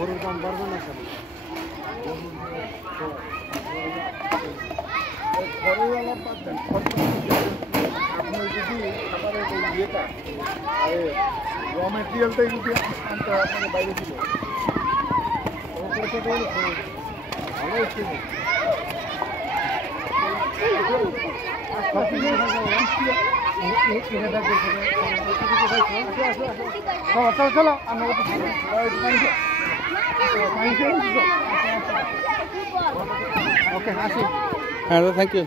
গরুর দাম বাড়বে না কেন? ঘরেওয়ালা বাদ দেন, আপনার যদি খাবারের ওই ইয়েটা র মেটেরিয়ালটাই যদি আনতে হয় আপনাকে বাইরে দিল ভালো হচ্ছে। চলো ওকে আসি। হ্যাঁ থ্যাংক ইউ।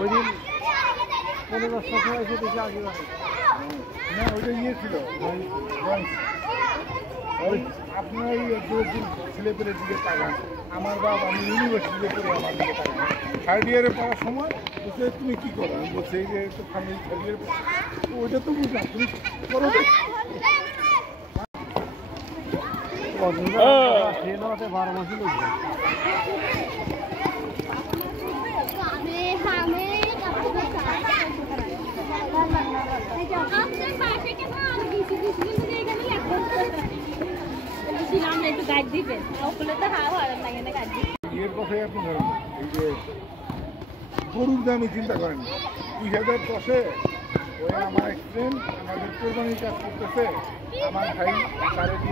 ওই দিন 15 সময় এসে দেখি আগে না ওইটা ইয়ে ছিল আপনার এই একদিন ছেলেপেলের দিকে তাকান। আমার বাপ আমি ইউনিভার্সিটিতে পড়ে আমার দিকে তাকান। থার্ড ইয়ারে পড়ার সময় বলছে তুমি কী করো? আমি বলছি এই যে একটু ফ্যামিলি থার্ড ইয়ারে ওইটা তো বুঝলাম তুমি করো। ট্রেন 12 মাসই লাগবে। ইয়ের কথাই আপনি ধরেন এই যে গরুর দামই চিন্তা করেন 2010-এ ওই আমার এক ফ্রেন্ড আমাদের কোরবানির কাজ করতেছে, আমার ভাই তারে দিয়ে